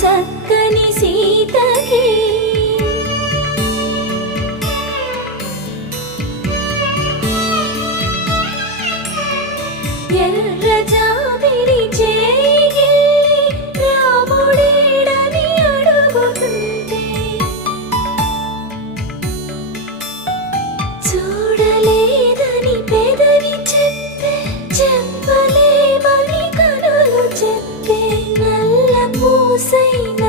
చక్కని సీతకి ఎర్ర జాబిలి చేయి రాముడేడని అడుగుతుంటే చూడలేదని పెదవి చెప్పే చెప్పలేమని కనులు చెప్పే నల్ల పూసైన